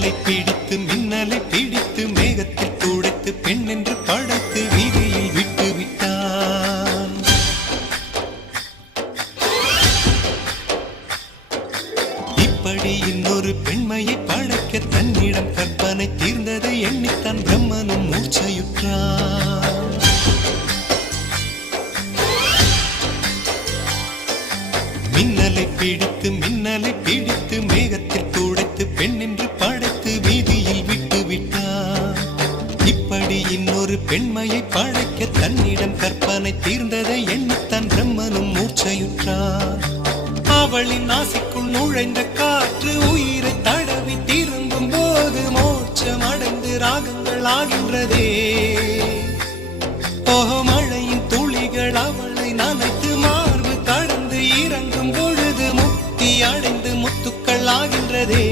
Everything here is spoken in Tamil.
பிடித்து மின்னலை பிடித்து மேகத்தில் துடைத்து பெண் என்று படைத்து வீதியில் விட்டு விட்டான். இப்படி இன்னொரு பெண்மையை படைக்க தன்னிடம் கற்பனை தீர்ந்ததை எண்ணித்தான் பிரம்மனும் மூர்ச்சையுற்றான். மின்னலை பிடித்து மேகத்தில் துடைத்து பெண் என்று படைத்து வீதியில் விட்டு விட்டார். இப்படி இன்னொரு பெண்மையை படைக்க தன்னிடம் கற்பனை தீர்ந்ததை எண்ணித்தான் பிரம்மனும் மூர்ச்சையுற்றார். அவளின் நாசிக்குள் நுழைந்த காற்று உயிரை தடவி திரும்பும் போது மோட்சம் அடைந்து ராகங்கள் ஆகின்றதே. மழையின் துளிகள் அவளை நனைத்து மார்பு கடந்து இறங்கும் பொழுது முக்தி அடைந்து முத்துக்கள் ஆகின்றதே.